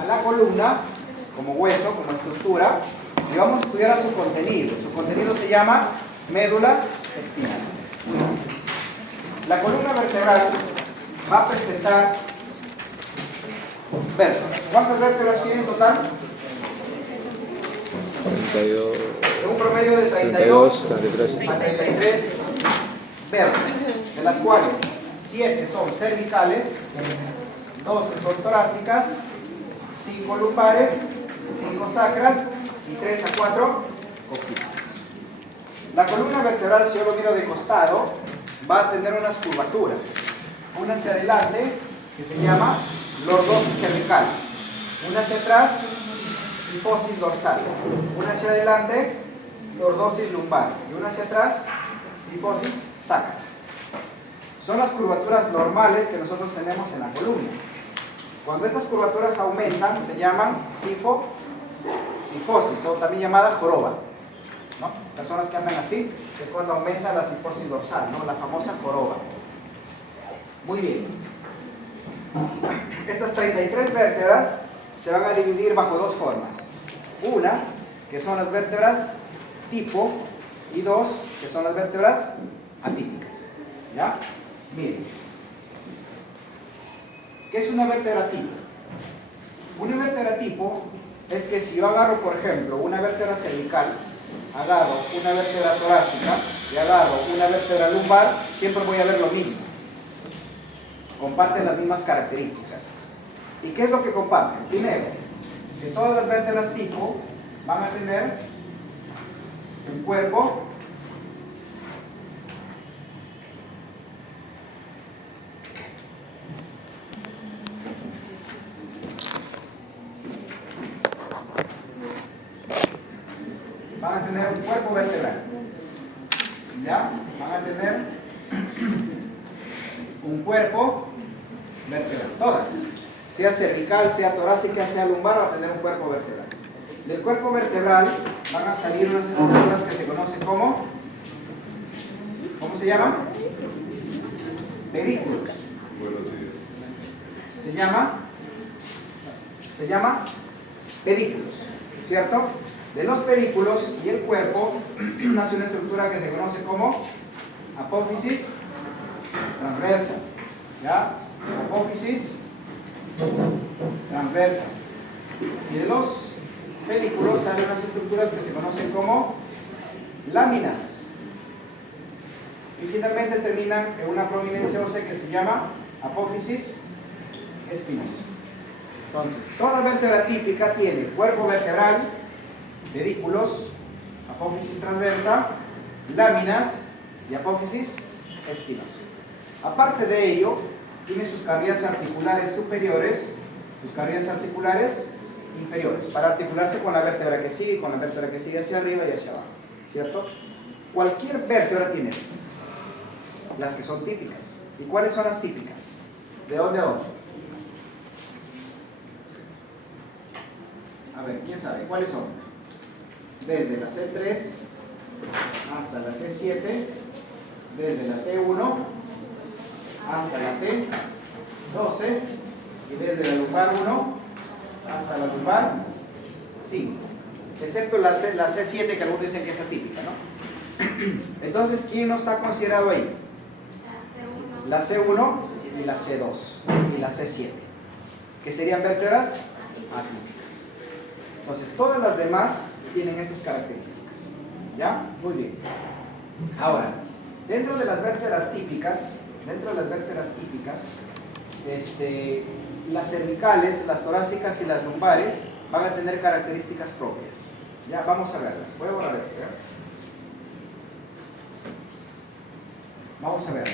a la columna como hueso, como estructura, y vamos a estudiar a su contenido. Su contenido se llama médula espinal. La columna vertebral va a presentar vértebras. ¿Cuántas vértebras tiene en total? 32, Un promedio de 32 33. a 33 vértebras, de las cuales 7 son cervicales, 12 son torácicas, 5 lumbares, 5 sacras y 3 a 4 coxales. La columna vertebral, si yo lo miro de costado, va a tener unas curvaturas. Una hacia adelante, que se llama lordosis cervical. Una hacia atrás, sifosis dorsal. Una hacia adelante, lordosis lumbar. Y una hacia atrás, sifosis sacra. Son las curvaturas normales que nosotros tenemos en la columna. Cuando estas curvaturas aumentan, se llaman sifosis, o también llamada joroba, ¿no? Personas que andan así, es cuando aumenta la sifosis dorsal, ¿no? La famosa joroba. Muy bien. Estas 33 vértebras se van a dividir bajo dos formas. Una, que son las vértebras tipo, y dos, que son las vértebras atípicas. ¿Ya? Miren. ¿Qué es una vértebra tipo? Una vértebra tipo es que si yo agarro, por ejemplo, una vértebra cervical, agarro una vértebra torácica y agarro una vértebra lumbar, siempre voy a ver lo mismo. Comparten las mismas características. ¿Y qué es lo que comparten? Primero, que todas las vértebras tipo van a tener un cuerpo vertebral. ¿Ya? Van a tener un cuerpo vertebral. Todas. Sea cervical, sea torácica, sea lumbar, va a tener un cuerpo vertebral. Del cuerpo vertebral van a salir unas estructuras que se conocen como, ¿cómo se llaman? Pedículos. Se llama pedículos, ¿cierto? De los pedículos y el cuerpo nace una estructura que se conoce como apófisis transversa. ¿Ya? Apófisis transversa. Y de los pedículos salen unas estructuras que se conocen como láminas. Y finalmente terminan en una prominencia ósea que se llama apófisis espinosa. Entonces, toda vértebra típica tiene cuerpo vertebral, pedículos, apófisis transversa, láminas y apófisis espinosa. Aparte de ello, tiene sus carrilas articulares superiores, sus carrilas articulares inferiores, para articularse con la vértebra que sigue, con la vértebra que sigue hacia arriba y hacia abajo, ¿cierto? Cualquier vértebra tiene esto, las que son típicas. ¿Y cuáles son las típicas? ¿De dónde a dónde? A ver, ¿quién sabe? ¿Cuáles son? Desde la C3 hasta la C7, desde la T1 hasta la T12 y desde la lumbar 1 hasta la lumbar 5, excepto la C7 que algunos dicen que es atípica, ¿no? Entonces, ¿quién no está considerado ahí? La C1 y la C2 y la C7, que serían vértebras atípicas. Entonces, todas las demás tienen estas características. ¿Ya? Muy bien. Ahora, dentro de las vértebras típicas, las cervicales, las torácicas y las lumbares van a tener características propias. Ya, vamos a verlas. Voy a borrar esto, ¿ya? Vamos a ver.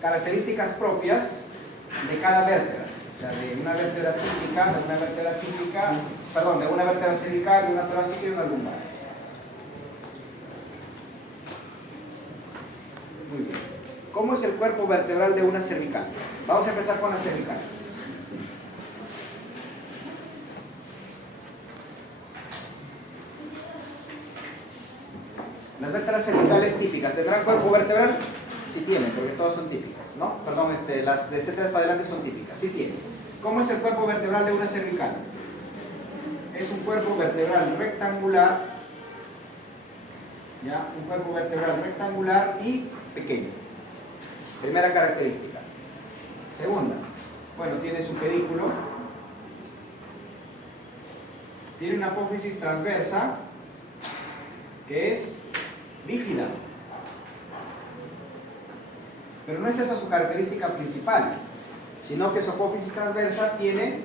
Características propias de cada vértebra. O sea, de una vértebra típica, de una vértebra cervical, de una torácica y una lumbar. Muy bien. ¿Cómo es el cuerpo vertebral de una cervical? Vamos a empezar con las cervicales. Las vértebras cervicales típicas, ¿tendrán cuerpo vertebral? Sí tienen, porque todas son típicas, ¿no? Perdón, las de C3 para adelante son típicas, sí tienen. ¿Cómo es el cuerpo vertebral de una cervical? Es un cuerpo vertebral rectangular, ¿ya? Un cuerpo vertebral rectangular y pequeño. Primera característica. Segunda, bueno, tiene su pedículo, tiene una apófisis transversa que es bífida. Pero no es esa su característica principal, sino que su apófisis transversa tiene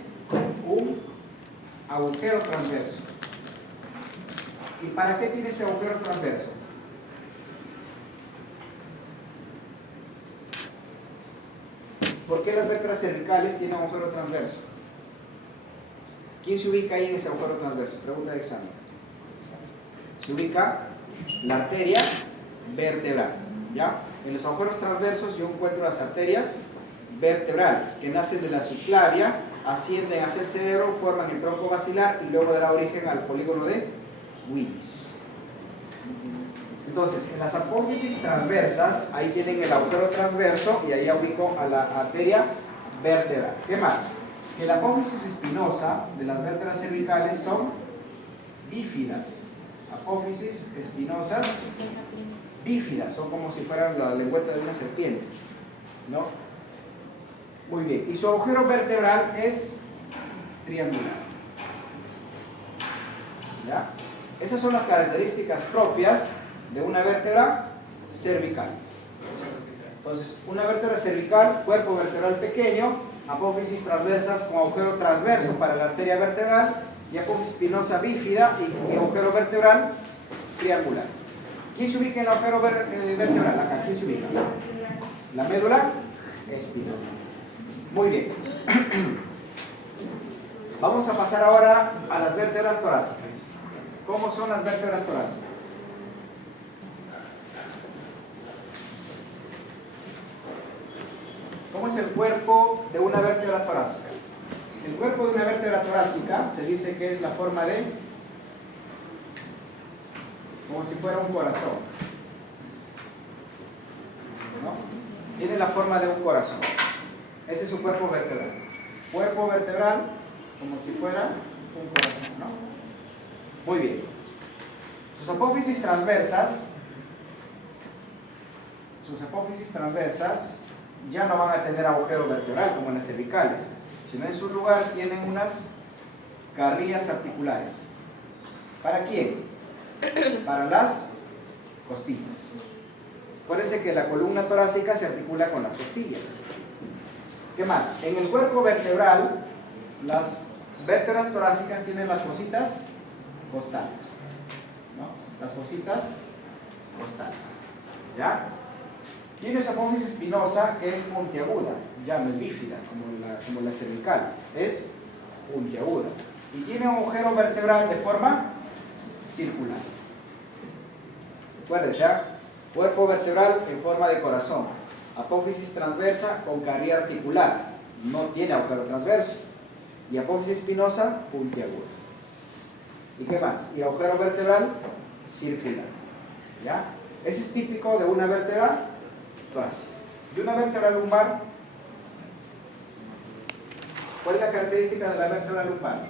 un agujero transverso. ¿Y para qué tiene este agujero transverso? ¿Por qué las vértebras cervicales tienen agujero transverso? ¿Quién se ubica ahí en ese agujero transverso? Pregunta de examen. Se ubica la arteria vertebral, ¿ya? En los agujeros transversos yo encuentro las arterias vertebrales que nacen de la subclavia, ascienden hacia el cerebro, forman el tronco basilar y luego dará origen al polígono de Willis. Entonces, en las apófisis transversas, ahí tienen el agujero transverso y ahí ubico a la arteria vertebral. ¿Qué más? Que la apófisis espinosa de las vértebras cervicales son bífidas. Apófisis espinosas bífidas, son como si fueran la lengüeta de una serpiente, ¿no? Muy bien, y su agujero vertebral es triangular, ¿ya? Esas son las características propias de una vértebra cervical. Entonces, una vértebra cervical, cuerpo vertebral pequeño, apófisis transversas con agujero transverso para la arteria vertebral y apófisis espinosa bífida y agujero vertebral triangular. ¿Quién se ubica en el agujero vertebral? Acá, ¿quién se ubica? La médula espinal. Muy bien. Vamos a pasar ahora a las vértebras torácicas. ¿Cómo son las vértebras torácicas? ¿Cómo es el cuerpo de una vértebra torácica? El cuerpo de una vértebra torácica se dice que es la forma de, como si fuera un corazón, ¿no? Tiene la forma de un corazón. Ese es su cuerpo vertebral. Cuerpo vertebral como si fuera un corazón, ¿no? Muy bien. Sus apófisis transversas ya no van a tener agujero vertebral como en las cervicales, sino en su lugar tienen unas carrillas articulares. ¿Para quién? Para las costillas. Acuérdense que la columna torácica se articula con las costillas. ¿Qué más? En el cuerpo vertebral, las vértebras torácicas tienen las fositas costales, ¿no? Las fositas costales, ¿ya? Tiene su apófisis espinosa que es puntiaguda, ya no es bífida como la cervical, es puntiaguda. Y tiene un agujero vertebral de forma circular. Acuérdense, cuerpo vertebral en forma de corazón, apófisis transversa con carrilla articular, no tiene agujero transverso, y apófisis espinosa puntiaguda. ¿Y qué más? Y agujero vertebral circular, ¿ya? Ese es típico de una vértebra torácica. De una vértebra lumbar, ¿cuál es la característica de la vértebra lumbar?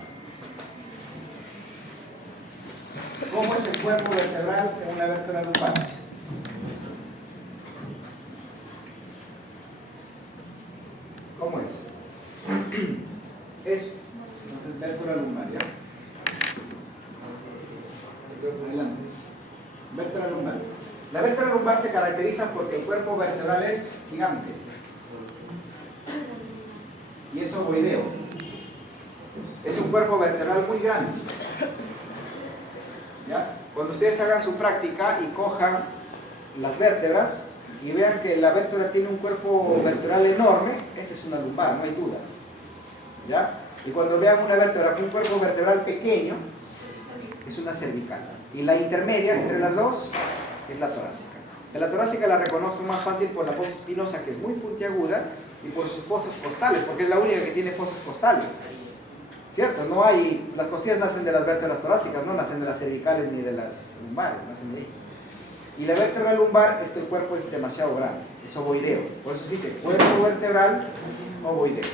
¿Cómo es el cuerpo vertebral de una vértebra lumbar? ¿Cómo es? Eso. Entonces, vértebra lumbar, ¿ya? Adelante. Vértebra lumbar. La vértebra lumbar se caracteriza porque el cuerpo vertebral es gigante y es ovoideo. Es un cuerpo vertebral muy grande, ¿ya? Cuando ustedes hagan su práctica y cojan las vértebras y vean que la vértebra tiene un cuerpo vertebral enorme, esa es una lumbar, no hay duda, ¿ya? Y cuando vean una vértebra con un cuerpo vertebral pequeño, es una cervical. Y la intermedia entre las dos es la torácica. La torácica la reconozco más fácil por la apófisis espinosa, que es muy puntiaguda, y por sus fosas costales, porque es la única que tiene fosas costales, ¿cierto? No hay, las costillas nacen de las vértebras torácicas, no nacen de las cervicales ni de las lumbares, nacen de ahí. Y la vértebra lumbar es que el cuerpo es demasiado grande, es ovoideo, por eso se dice cuerpo vertebral ovoideo.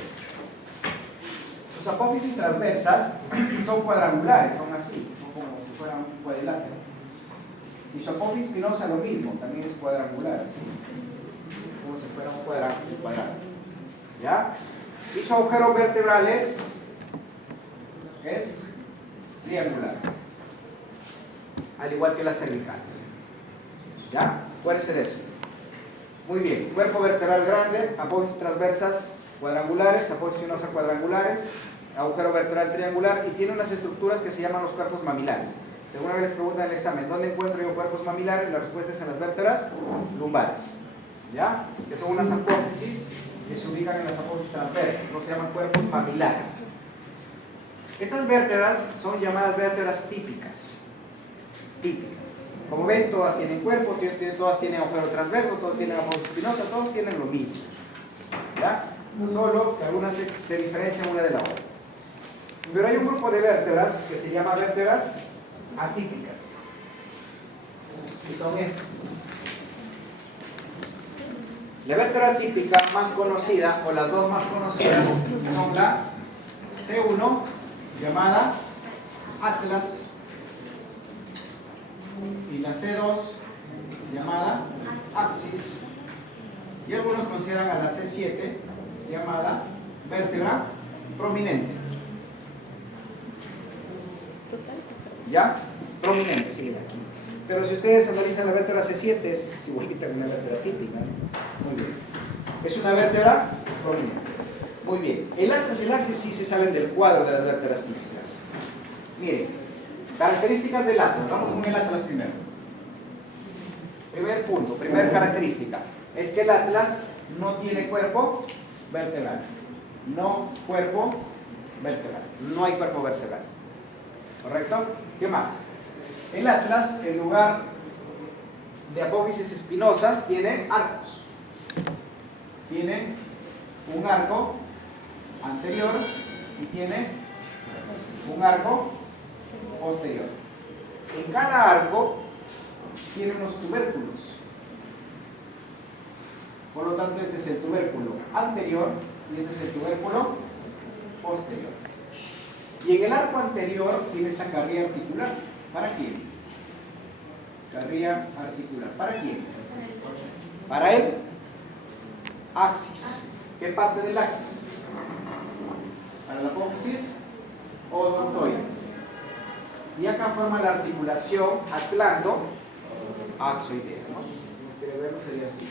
Sus apófisis transversas son cuadrangulares, son así, son como si fueran un cuadrilátero. Y su apófisis espinosa lo mismo, también es cuadrangular, así, como si fuera un cuadrado. ¿Ya? Y su agujero vertebral es triangular, al igual que las cervicales. ¿Ya? Acuérdense de eso. Muy bien, cuerpo vertebral grande, apófisis transversas cuadrangulares, apófisis espinosa cuadrangulares, agujero vertebral triangular, y tiene unas estructuras que se llaman los cuerpos mamilares. Según les preguntan en el examen, ¿dónde encuentro yo cuerpos mamilares? La respuesta es en las vértebras lumbares. ¿Ya? Que son unas apófisis que se ubican en las apófisis transversas, no se llaman cuerpos mamilares. Estas vértebras son llamadas vértebras típicas. Como ven, todas tienen cuerpo, todas tienen agujero transverso, todas tienen apófisis espinosa, todos tienen lo mismo. ¿Ya? Solo que algunas se diferencian una de la otra. Pero hay un grupo de vértebras que se llama vértebras atípicas, y son estas. La vértebra típica más conocida, o las dos más conocidas, son la C1, llamada Atlas, y la C2, llamada Axis, y algunos consideran a la C7, llamada vértebra prominente. ¿Ya? Prominente, sí, aquí. Pero si ustedes analizan la vértebra C7, es igualita que una vértebra típica. Muy bien. Es una vértebra prominente. Muy bien. El atlas y el axis sí se salen del cuadro de las vértebras típicas. Miren, características del atlas. Vamos con el atlas primero. Primer punto, primera característica, es que el atlas no tiene cuerpo vertebral. No cuerpo vertebral. No hay cuerpo vertebral. ¿Correcto? ¿Qué más? El atlas, en lugar de apófisis espinosas, tiene arcos. Tiene un arco anterior y tiene un arco posterior. En cada arco tiene unos tubérculos. Por lo tanto, este es el tubérculo anterior y este es el tubérculo posterior. Y en el arco anterior tiene esta carrilla articular. ¿Para quién? Carrilla articular. ¿Para quién? Para el axis. ¿Qué parte del axis? Para la apófisis odontoides. Y acá forma la articulación atlando-axoidea, ¿no? Si quiere verlo, sería así.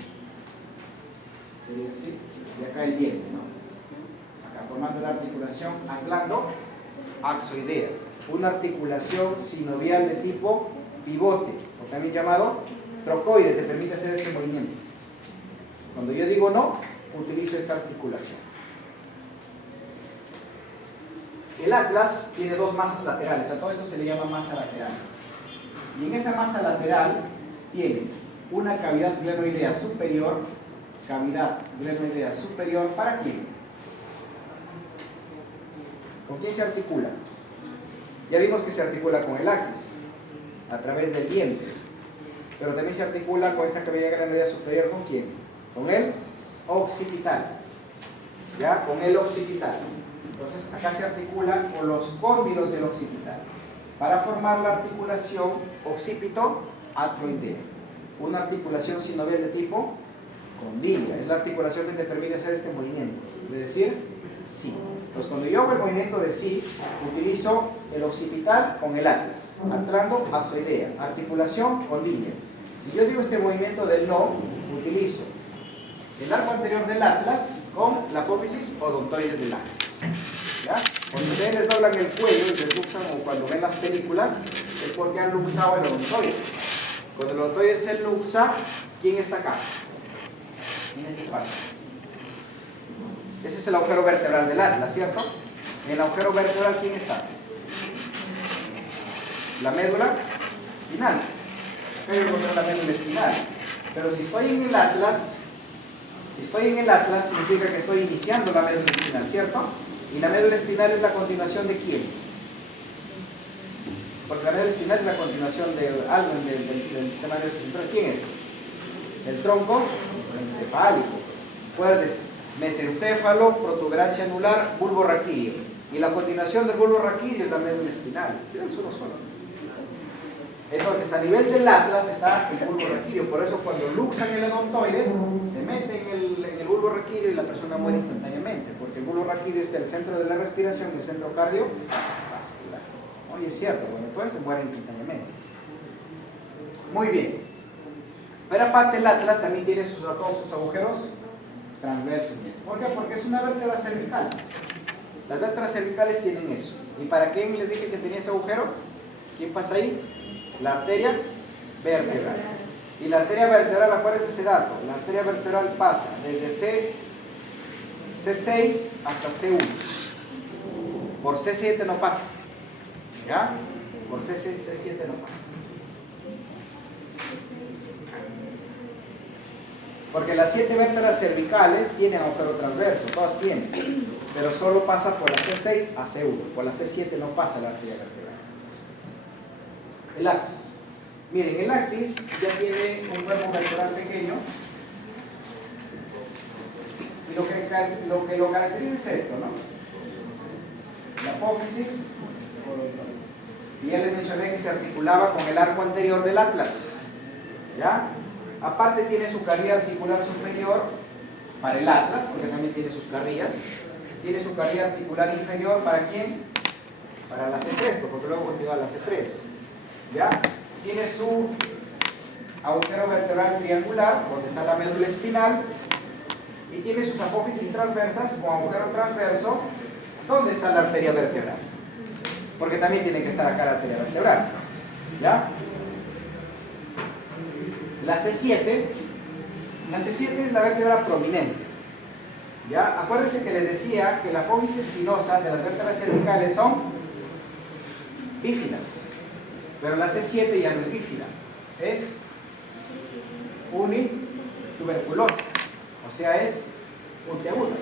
Sería así. Y acá el diente, ¿no? Acá formando la articulación atlando-axoidea. Una articulación sinovial de tipo pivote, o también llamado trocoide, te permite hacer este movimiento. Cuando yo digo no, utilizo esta articulación. El atlas tiene dos masas laterales, a todo esto se le llama masa lateral. Y en esa masa lateral tiene una cavidad glenoidea superior. Cavidad glenoidea superior, ¿para quién? ¿Con quién se articula? Ya vimos que se articula con el axis, a través del diente. Pero también se articula con esta cavidad glenoidea superior, ¿con quién? Con el occipital. ¿Ya? Con el occipital. Entonces acá se articula con los cóndilos del occipital para formar la articulación occipito-atroidea. Una articulación sinovial de tipo condilla. Es la articulación que te permite hacer este movimiento, de decir sí. Entonces cuando yo hago el movimiento de sí, utilizo el occipital con el atlas, atlando-axoidea, articulación condilla. Si yo digo este movimiento del no, utilizo el arco anterior del atlas con la apófisis odontoides del axis. ¿Ya? Cuando ustedes les doblan el cuello y les luxan, o cuando ven las películas, es porque han luxado el odontoides. Cuando el odontoides se luxa, ¿quién está acá? En este espacio. Ese es el agujero vertebral del atlas, ¿cierto? En el agujero vertebral, ¿quién está? La médula espinal. Acá yo encontré la médula espinal. Pero si estoy en el atlas, significa que estoy iniciando la médula espinal, ¿cierto? Y la médula espinal es la continuación de ¿quién? Porque la médula espinal es la continuación de algo del sistema nervioso central. ¿Quién es? El tronco encefálico. Pues. Puedes decir mesencéfalo, protuberancia anular, bulbo raquídeo. Y la continuación del bulbo raquídeo es la médula espinal. Es uno solo. Entonces, a nivel del atlas está el bulbo raquídeo. Por eso, cuando luxan el odontoides, se mete en el bulbo raquídeo y la persona muere instantáneamente. Porque el bulbo raquídeo está el centro de la respiración y el centro cardiovascular. Oye, es cierto, cuando entonces se muere instantáneamente. Muy bien. Pero aparte, el atlas también tiene todos sus agujeros transversos. ¿Por qué? Porque es una vértebra cervical. Las vértebras cervicales tienen eso. ¿Y para quién les dije que tenía ese agujero? ¿Quién pasa ahí? La arteria vertebral. Y la arteria vertebral, acuérdense ese dato, la arteria vertebral pasa desde C6 hasta C1. Por C7 no pasa. ¿Ya? Por C7 no pasa. Porque las 7 vértebras cervicales tienen agujero transverso, todas tienen. Pero solo pasa por la C6 a C1. Por la C7 no pasa la arteria vertebral. El axis. Miren, el axis ya tiene un cuerpo vertebral pequeño. Y lo que lo caracteriza es esto, ¿no? La apófisis. Y ya les mencioné que se articulaba con el arco anterior del atlas. ¿Ya? Aparte tiene su carrilla articular superior para el atlas, porque también tiene sus carrillas. Tiene su carrilla articular inferior, ¿para quién? Para la C3, porque luego continúa la C3. ¿Ya? Tiene su agujero vertebral triangular, donde está la médula espinal, y tiene sus apófisis transversas con agujero transverso, donde está la arteria vertebral. Porque también tiene que estar acá la arteria vertebral. ¿Ya? La C7 es la vértebra prominente. ¿Ya? Acuérdense que les decía que la apófisis espinosa de las vértebras cervicales son bífidas. Pero la C7 ya no es bífida, es unituberculosa, o sea, es puntiaguda.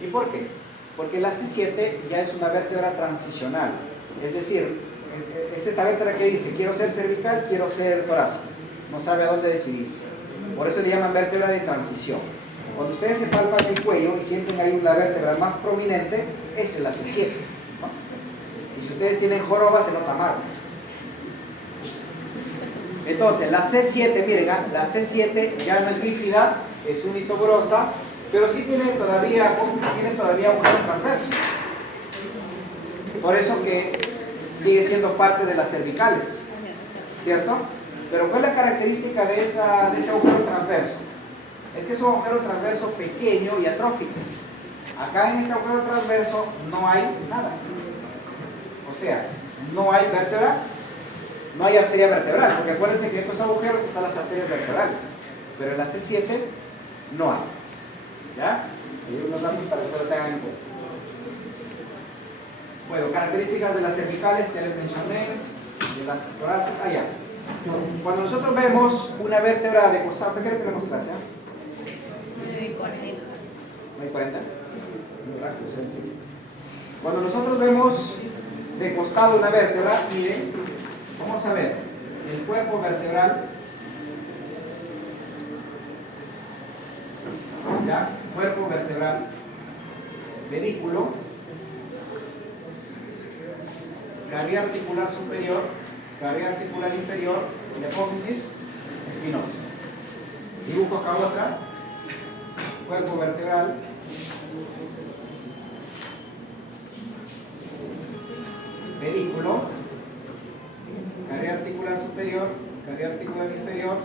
¿Y por qué? Porque la C7 ya es una vértebra transicional, es decir, es esta vértebra que dice, quiero ser cervical, quiero ser torácico, no sabe a dónde decidirse. Por eso le llaman vértebra de transición. Cuando ustedes se palpan el cuello y sienten ahí la vértebra más prominente, esa es la C7. Y si ustedes tienen joroba, se nota más. Entonces, la C7, miren, la C7 ya no es bífida, es unituberosa, pero sí tiene todavía agujero transverso. Por eso que sigue siendo parte de las cervicales, ¿cierto? Pero ¿cuál es la característica de este agujero transverso? Es que es un agujero transverso pequeño y atrófico. Acá en este agujero transverso no hay nada. O sea, no hay vértebra, no hay arteria vertebral, porque acuérdense que en estos agujeros están las arterias vertebrales, pero en la C7 no hay. ¿Ya? Hay unos datos para que lo tengan en cuenta. Bueno, características de las cervicales, ya les mencioné, de las torácicas, allá. Cuando nosotros vemos una vértebra de costado, ¿qué tenemos clase? 9:40. ¿9:40? Cuando nosotros vemos de costado una vértebra, miren, vamos a ver el cuerpo vertebral, ¿ya? Cuerpo vertebral, pedículo, carrilla articular superior, carrilla articular inferior y apófisis espinosa. Dibujo acá otra, cuerpo vertebral, pedículo, carrilla articular superior, carrilla articular inferior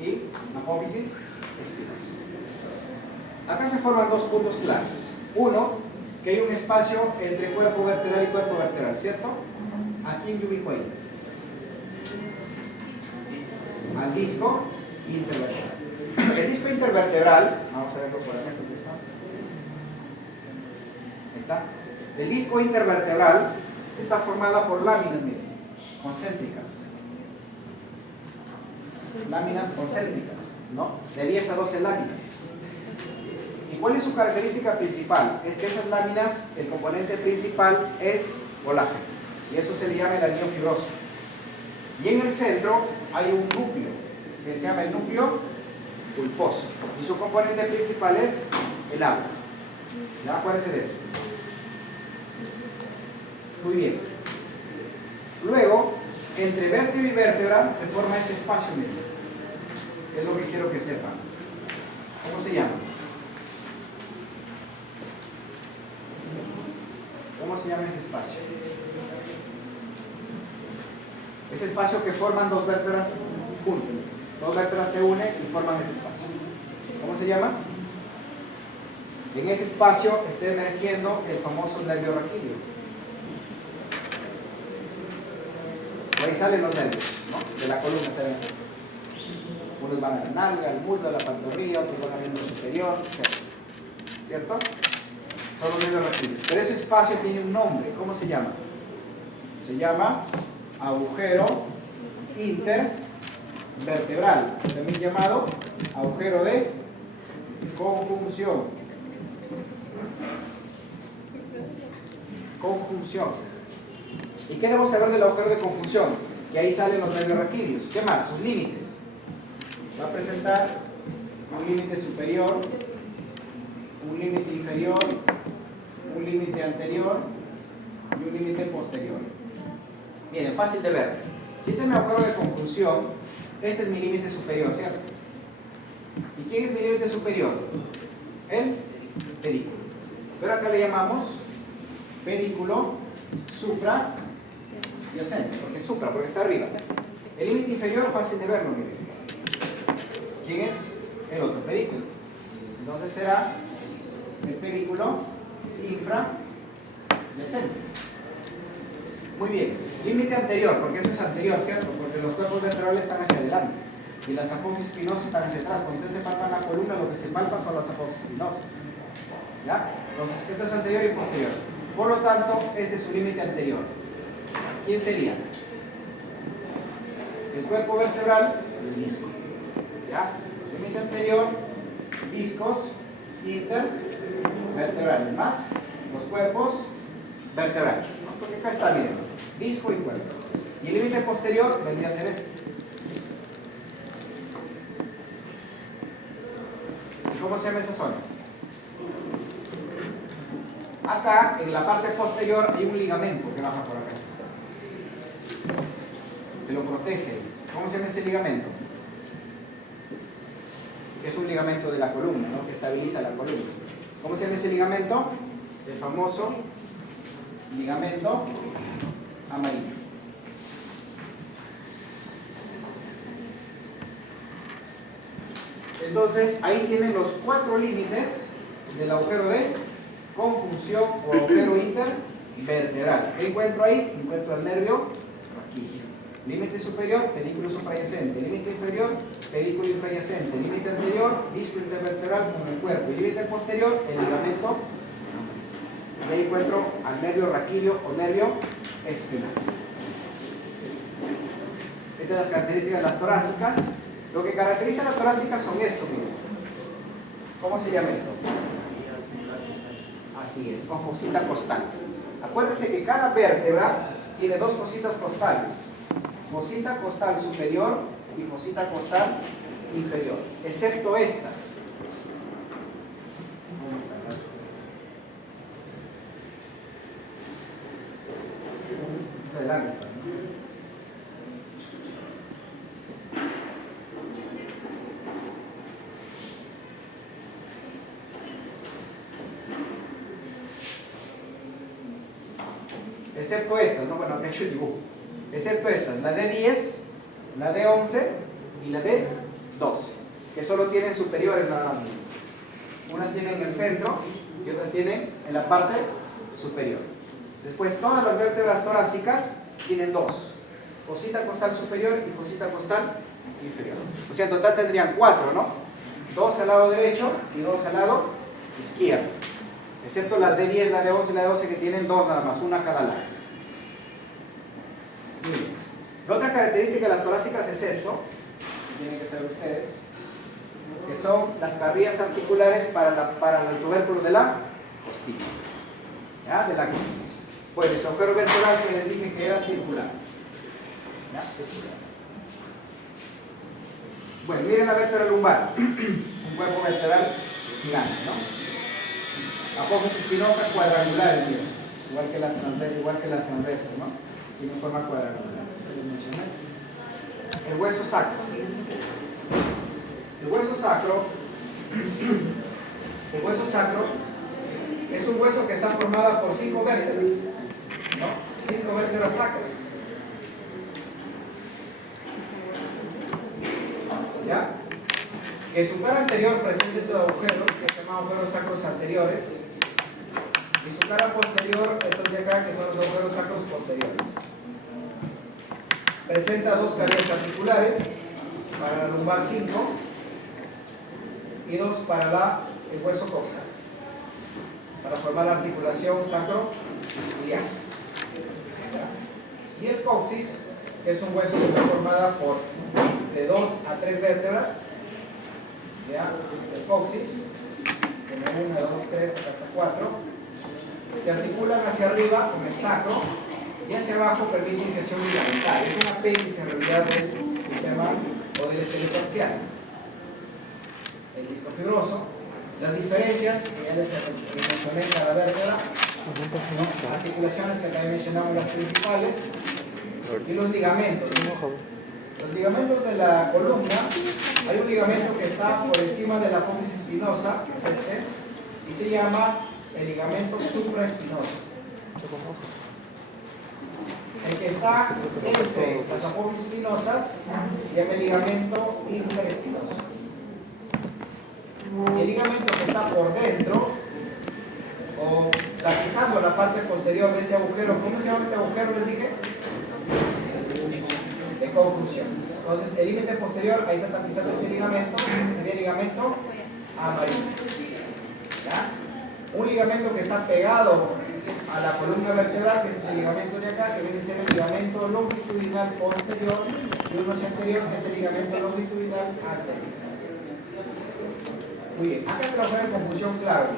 y apófisis espinosa. Acá se forman dos puntos claves. Uno, que hay un espacio entre cuerpo vertebral y cuerpo vertebral, ¿cierto? ¿A quién yo ubico ahí? Al disco intervertebral. El disco intervertebral, vamos a verlo por acá, ¿dónde está? ¿Está? El disco intervertebral está formada por láminas, miren, concéntricas. Láminas concéntricas, ¿no? De 10 a 12 láminas. ¿Y cuál es su característica principal? Es que esas láminas, el componente principal es colágeno. Y eso se le llama el anillo fibroso. Y en el centro hay un núcleo, que se llama el núcleo pulposo. Y su componente principal es el agua. ¿Ya? Acuérdense de eso. Muy bien. Luego, entre vértebra y vértebra se forma este espacio medio. Es lo que quiero que sepan. ¿Cómo se llama? ¿Cómo se llama ese espacio? Ese espacio que forman dos vértebras juntas. Dos vértebras se unen y forman ese espacio. ¿Cómo se llama? En ese espacio está emergiendo el famoso nervio raquídeo. Por ahí salen los nervios, ¿no? De la columna salen así. Unos van a la nalga, al muslo, a la pantorrilla, otros van al miembro superior, etc. ¿Cierto? Son los nervios raquídeos. Pero ese espacio tiene un nombre. ¿Cómo se llama? Se llama agujero intervertebral, también llamado agujero de conjunción. Conjunción. ¿Y qué debo saber del agujero de conjunción? Que ahí salen los nervios raquídeos. ¿Qué más? Sus límites. Va a presentar un límite superior, un límite inferior, un límite anterior y un límite posterior. Miren, fácil de ver. Si este es mi agujero de conjunción, este es mi límite superior, ¿cierto? ¿Y quién es mi límite superior? El pedículo. Pero acá le llamamos pedículo suprayaacente, porque es supra, porque está arriba. El límite inferior, fácil de verlo, miren. ¿Quién es? El otro pedículo. Entonces será el pedículo infrayacente. Muy bien. Límite anterior, porque esto es anterior, ¿cierto? Porque los cuerpos vertebrales están hacia adelante y las apófisis espinosas están hacia atrás. Cuando ustedes se palpan la columna, lo que se palpan son las apófisis espinosas. ¿Ya? Entonces, esto es anterior y posterior. Por lo tanto, este es su límite anterior. ¿Quién sería? El cuerpo vertebral, el disco. ¿Ya? Límite anterior, discos intervertebrales, más los cuerpos vertebrales, ¿no? Porque acá está, miren, disco y cuerpo. Y el límite posterior vendría a ser este. ¿Y cómo se llama esa zona? Acá, en la parte posterior, hay un ligamento que baja por acá. Que lo protege. ¿Cómo se llama ese ligamento? Es un ligamento de la columna, ¿no? Que estabiliza la columna. ¿Cómo se llama ese ligamento? El famoso ligamento amarillo. Entonces, ahí tienen los 4 límites del agujero de conjunción o agujero intervertebral. ¿Qué encuentro ahí? Encuentro el nervio raquídeo. Límite superior, pedículo suprayacente. Límite inferior, pedículo infrayacente. Límite anterior, disco intervertebral con el cuerpo. Y límite posterior, el ligamento. Y ahí encuentro al nervio raquídeo o nervio espinal. Estas son las características de las torácicas. Lo que caracteriza a las torácicas son estos, miren. ¿Cómo se llama esto? Así es, con fosita costal. Acuérdense que cada vértebra tiene 2 fositas costales. Fosita costal superior y fosita costal inferior. Excepto estas. Más adelante está. Excepto estas, ¿no? Bueno, acá he hecho el dibujo. Excepto estas, la D10, la D11 y la D12, que solo tienen superiores nada más. Unas tienen en el centro y otras tienen en la parte superior. Después, todas las vértebras torácicas tienen 2. Fosita costal superior y fosita costal inferior. O sea, en total tendrían 4, ¿no? 2 al lado derecho y 2 al lado izquierdo. Excepto la D10, la D11 y la D12 que tienen 2 nada más, una a cada lado. Muy bien. La otra característica de las torácicas es esto, que tienen que saber ustedes, que son las carrillas articulares para el tubérculo de la costilla. ¿Ya? De la costilla. Bueno, el agujero vertebral que les dije que era circular. ¿Ya? Circular. Bueno, miren la vértebra lumbar. Un cuerpo vertebral gigante, ¿no? Apófisis espinosa cuadrangular, miren. igual que las transversas, ¿no? Tienen forma cuadrangular. El hueso sacro. El hueso sacro es un hueso que está formado por 5 vértebras, ¿no? 5 vértebras sacras. ¿Ya? Que su cara anterior presenta estos agujeros que se llaman agujeros sacros anteriores, y su cara posterior, estos de acá, que son los agujeros sacros posteriores. Presenta 2 cavidades articulares, para la lumbar 5 y 2 para el hueso coxal, para formar la articulación sacro-iliaca. Y el coxis es un hueso que está formada por de 2 a 3 vértebras. ¿Ya? El coxis, como 1, 2, 3, hasta 4, se articulan hacia arriba con el sacro y hacia abajo permite iniciación ligamentar. Es un apéndice en realidad del sistema o del esqueleto axial. El disco fibroso, las diferencias que ya les mencioné en cada vértebra, articulaciones que también mencionamos las principales, y los ligamentos. Los ligamentos de la columna, hay un ligamento que está por encima de la apófisis espinosa, que es este, y se llama el ligamento supraespinoso. El que está entre las apófisis espinosas se llama el ligamento interespinoso. Y el ligamento que está por dentro, o tapizando la parte posterior de este agujero, ¿cómo se llama este agujero? Les dije. De conclusión. Entonces, el límite posterior, ahí está tapizando este ligamento, que sería el ligamento amarillo. ¿Ya? Un ligamento que está pegado a la columna vertebral, que es el ligamento de acá, que viene a ser el ligamento longitudinal posterior, y uno hacia anterior, que es el ligamento longitudinal anterior. Muy bien, acá se la pone en conclusión clave.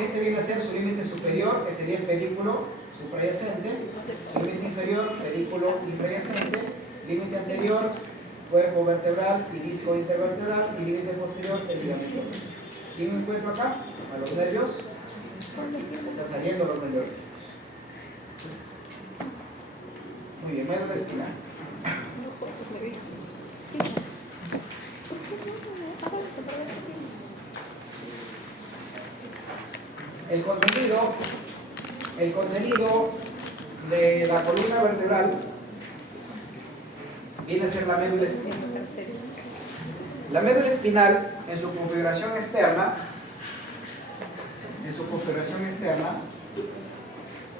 Este viene a ser su límite superior, que sería el pedículo suprayacente, su límite inferior, pedículo infrayacente, límite anterior, cuerpo vertebral y disco intervertebral, y límite posterior, el ligamento. ¿Quién encuentro acá? A los nervios. Están saliendo los nervios. Muy bien, médula espinal. El contenido de la columna vertebral viene a ser la médula espinal. La médula espinal, en su configuración externa,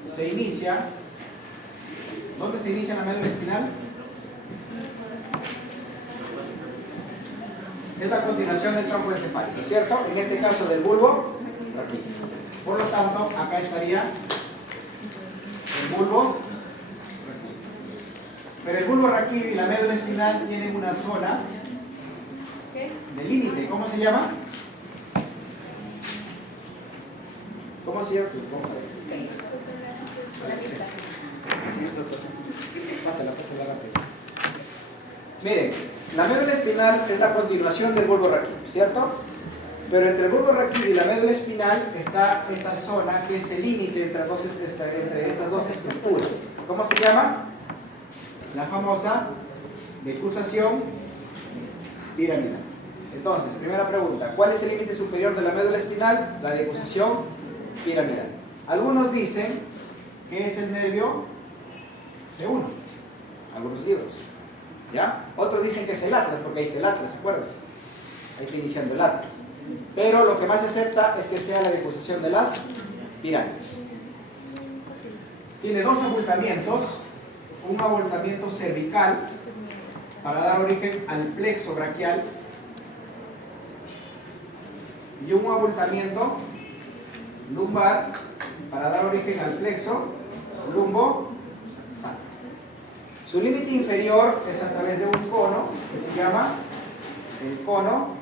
se inicia. ¿Dónde se inicia la médula espinal? Es la continuación del tronco encefálico, ¿cierto? En este caso del bulbo raquídeo. Por lo tanto, acá estaría el bulbo raquídeo. Pero el bulbo raquídeo y la médula espinal tienen una zona de límite. ¿Cómo se llama? ¿Cómo se llama? Pásala rápido. Miren, la médula espinal es la continuación del bulbo raquídeo, ¿cierto? Pero entre el bulbo raquídeo y la médula espinal está esta zona que es el límite entre estas dos estructuras. ¿Cómo se llama? La famosa decusación piramidal. Entonces, primera pregunta, ¿cuál es el límite superior de la médula espinal? La decusación piramidal. Algunos dicen que es el nervio C1, algunos libros. ¿Ya? Otros dicen que es el atlas, porque ahí está el atlas, ¿acuerdas? Ahí está iniciando el atlas. Pero lo que más se acepta es que sea la decusación de las pirámides. Tiene dos abultamientos, un abultamiento cervical para dar origen al plexo braquial y un abultamiento lumbar para dar origen al plexo lumbo sacro. Su límite inferior es a través de un cono que se llama el cono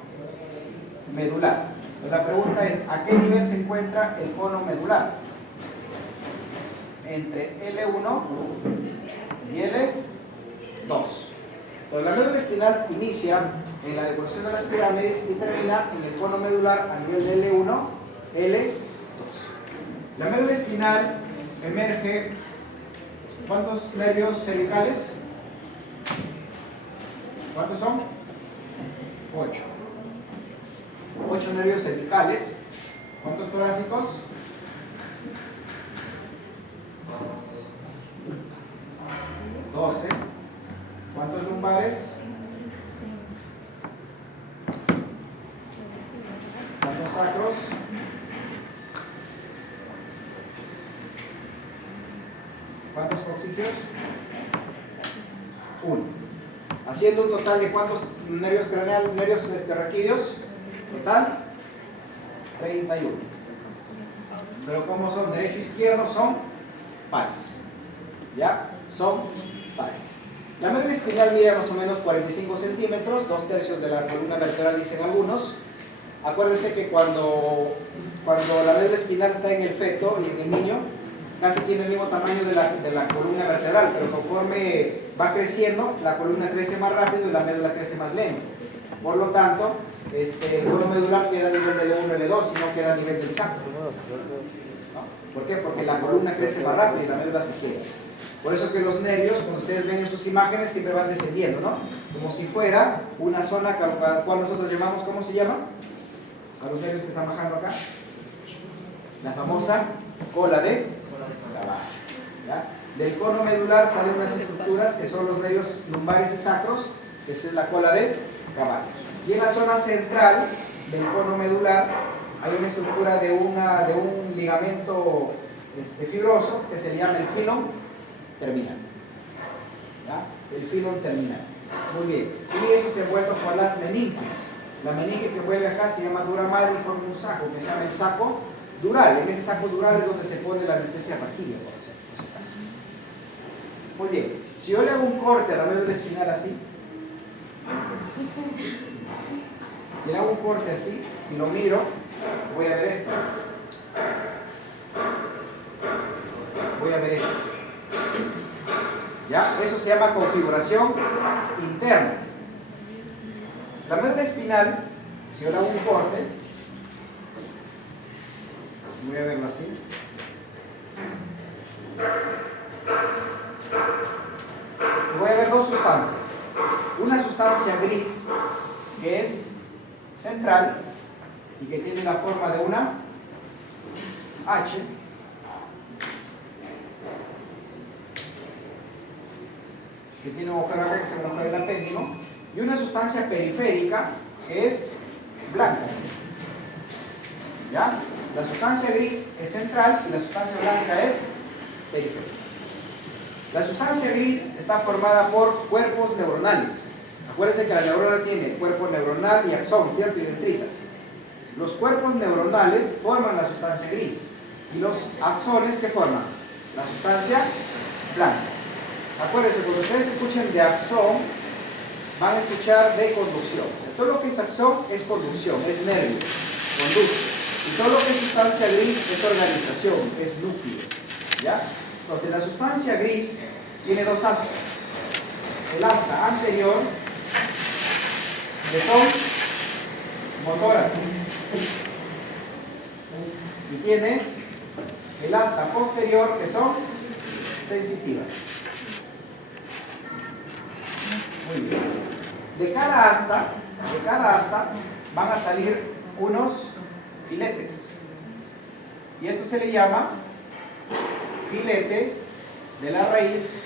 medular. Entonces la pregunta es, ¿a qué nivel se encuentra el cono medular? Entre L1 y L2. Entonces la médula espinal inicia en la decusación de las pirámides y termina en el cono medular a nivel de L1, L2. La médula espinal emerge, ¿cuántos nervios cervicales? ¿Cuántos son? 8. 8 nervios cervicales. ¿Cuántos torácicos? 12. ¿Cuántos lumbares? ¿Cuántos sacros? ¿Cuántos coccygeos? 1. Haciendo un total de ¿cuántos nervios craneales, nervios raquídeos? Total 31. Pero como son derecho e izquierdo, son pares. ¿Ya? Son pares. La médula espinal mide más o menos 45 centímetros, 2/3 de la columna vertebral, dicen algunos. Acuérdense que cuando la médula espinal está en el feto y en el niño, casi tiene el mismo tamaño de la columna vertebral, pero conforme va creciendo, la columna crece más rápido y la médula crece más lento. Por lo tanto, el cono medular queda a nivel del L1 y L2 y no queda a nivel del sacro. ¿No? ¿Por qué? Porque la columna crece más rápido y la médula se queda. Por eso que los nervios, cuando ustedes ven en sus imágenes, siempre van descendiendo, ¿no? Como si fuera una zona a la cual nosotros llamamos, ¿cómo se llama? A los nervios que están bajando acá. La famosa cola de caballo. ¿Ya? Del cono medular salen unas estructuras que son los nervios lumbares y sacros, que es la cola de caballo. Y en la zona central del cono medular hay una estructura de un ligamento fibroso que se llama el filum terminal. ¿Ya? El filum terminal. Muy bien. Y esto está envuelto por las meninges. La meninge que envuelve acá se llama dura madre y forma un saco que se llama el saco dural. En ese saco dural es donde se pone la anestesia raquídea, por si acaso. Muy bien. Si yo le hago un corte a la médula espinal así, si le hago un corte así y lo miro, voy a ver esto. Voy a ver esto. ¿Ya? Eso se llama configuración interna. La médula espinal, si yo le hago un corte, voy a verlo así. Voy a ver dos sustancias. Una sustancia gris, que es central y que tiene la forma de una H. Que tiene un agujero acá que se llama el agujero del apéndigo, y una sustancia periférica que es blanca. ¿Ya? La sustancia gris es central y la sustancia blanca es periférica. La sustancia gris está formada por cuerpos neuronales. Acuérdense que la neurona tiene cuerpo neuronal y axón, ¿cierto? Y dendritas. Los cuerpos neuronales forman la sustancia gris y los axones que forman la sustancia blanca. Acuérdense, cuando ustedes escuchen de axón, van a escuchar de conducción. O sea, todo lo que es axón es conducción, es nervio, conduce. Y todo lo que es sustancia gris es organización, es núcleo. ¿Ya? Entonces, la sustancia gris tiene dos astas. El asta anterior, que son motoras. Y tiene el asta posterior, que son sensitivas. Muy bien. De cada asta van a salir unos filetes. Y esto se le llama filete de la raíz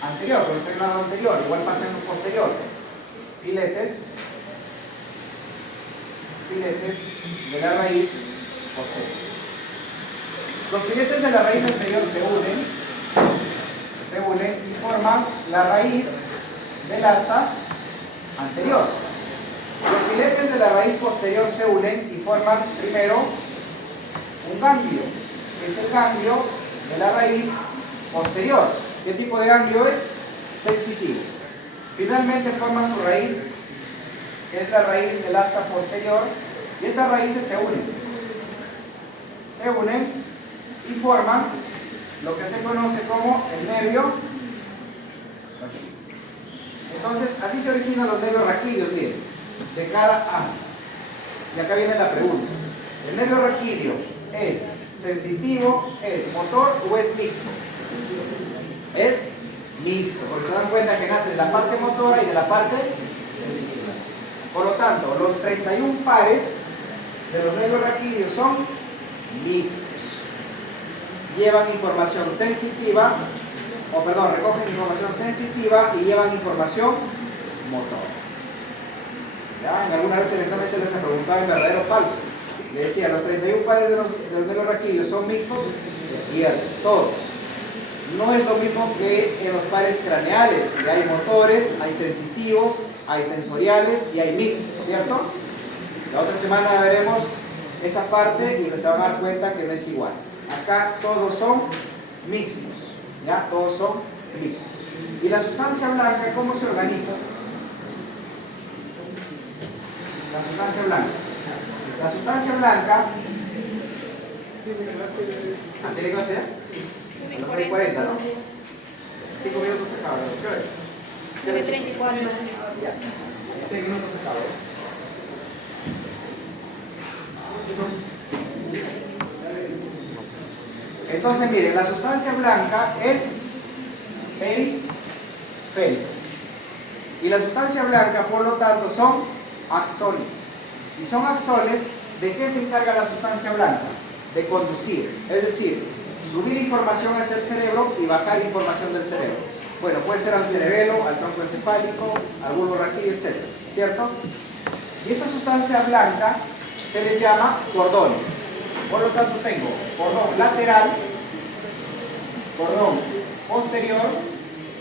anterior, por eso el lado anterior, igual pasa en lo posterior. Filetes de la raíz posterior. Los filetes de la raíz anterior se unen y forman la raíz del asta anterior. Los filetes de la raíz posterior se unen y forman primero un ganglio, que es el ganglio de la raíz posterior. ¿Qué tipo de ganglio es? Sensitivo. Finalmente forman su raíz, que es la raíz del asta posterior, y estas raíces se unen y forman lo que se conoce como el nervio raquídeo. Entonces, así se originan los nervios raquídeos, miren, de cada asta. Y acá viene la pregunta. ¿El nervio raquídeo es sensitivo es motor o es mixto? Es mixto, porque se dan cuenta que nace de la parte motora y de la parte sensitiva. Por lo tanto, los 31 pares de los nervios raquídeos son mixtos. Llevan información sensitiva, recogen información sensitiva y llevan información motora. ¿Ya? En alguna vez en el examen se les ha preguntado en verdadero o falso. Le decía, los 31 pares de los nervios raquídeos son mixtos. Es cierto, todos. No es lo mismo que en los pares craneales, que hay motores, hay sensitivos, hay sensoriales y hay mixtos, ¿cierto? La otra semana veremos esa parte y se van a dar cuenta que no es igual. Acá todos son mixtos, ¿ya? Todos son mixtos. ¿Y la sustancia blanca cómo se organiza? La sustancia blanca. La sustancia blanca... ¿Tiene clase ya? A las 3:40, ¿no? 5 minutos se acaba. ¿Qué hora es? 9:34. Ya. 6 minutos se acaba. Entonces, miren, la sustancia blanca es periférica. Y la sustancia blanca, por lo tanto, son axones. Y son axones, ¿de qué se encarga la sustancia blanca? De conducir. Es decir, subir información hacia el cerebro y bajar información del cerebro. Bueno, puede ser al cerebelo, al tronco encefálico, al bulbo raquídeo, etc. ¿Cierto? Y esa sustancia blanca se les llama cordones. Por lo tanto, tengo cordón lateral, cordón posterior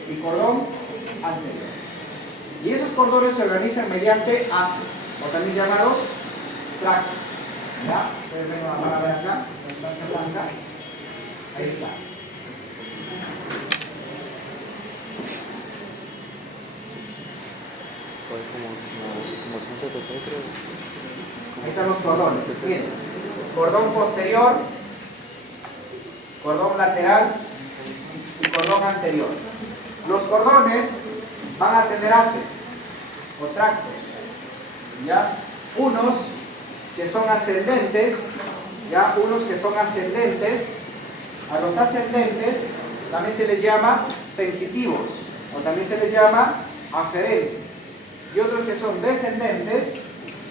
y cordón anterior. Y esos cordones se organizan mediante haces, o también llamados tractos. ¿Ya? Ustedes van a ver acá, la sustancia blanca. Ahí está. Ahí están los cordones. Miren, cordón posterior, cordón lateral y cordón anterior. Los cordones van a tener haces o tractos, ¿ya? Unos que son ascendentes, ¿ya? Unos que son ascendentes. A los ascendentes también se les llama sensitivos o también se les llama aferentes. Y otros que son descendentes,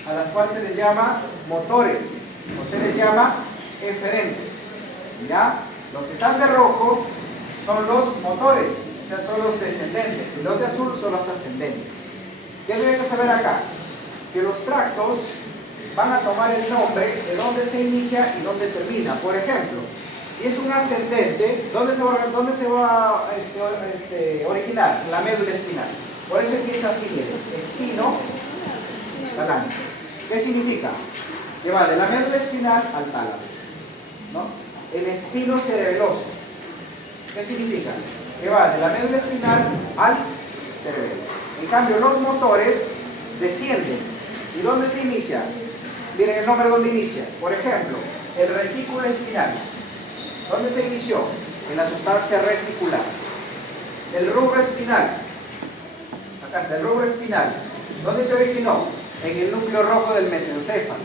a las cuales se les llama motores o se les llama eferentes. ¿Ya? Los que están de rojo son los motores, o sea, son los descendentes, y los de azul son los ascendentes. ¿Qué deben que saber acá? Que los tractos van a tomar el nombre de dónde se inicia y dónde termina. Por ejemplo, si es un ascendente, ¿dónde se va a originar? La médula espinal. Por eso empieza así, miren, espino, tálamo. ¿Qué significa? Que va de la médula espinal al tálamo, ¿no? El espino cerebeloso. ¿Qué significa? Que va de la médula espinal al cerebelo. En cambio, los motores descienden. ¿Y dónde se inicia? Miren el nombre donde inicia. Por ejemplo, el retículo espinal. ¿Dónde se inició? En la sustancia reticular. El rubro espinal. Acá está el rubro espinal. ¿Dónde se originó? En el núcleo rojo del mesencéfalo.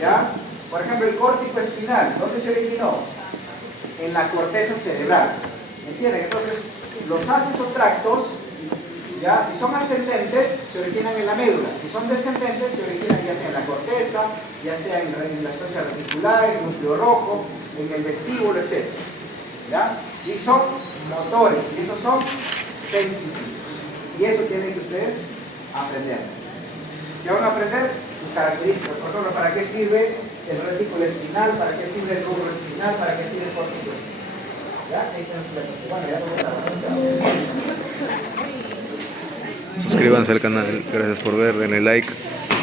¿Ya? Por ejemplo, el córtico espinal. ¿Dónde se originó? En la corteza cerebral. ¿Entienden? Entonces, los haces o tractos, ¿ya? Si son ascendentes, se originan en la médula. Si son descendentes, se originan ya sea en la corteza, ya sea en la sustancia reticular, en el núcleo rojo, en el vestíbulo, etc. ¿Ya? Y son motores, y esos son sensitivos. Y eso tienen que ustedes aprender. ¿Ya van a aprender? Sus características. Por ejemplo, ¿para qué sirve el retículo espinal? ¿Para qué sirve el rubro espinal? ¿Para qué sirve el córtico espinal? ¿Ya? Ahí están sus letras. Bueno, ya Suscríbanse al canal, gracias por ver, denle like.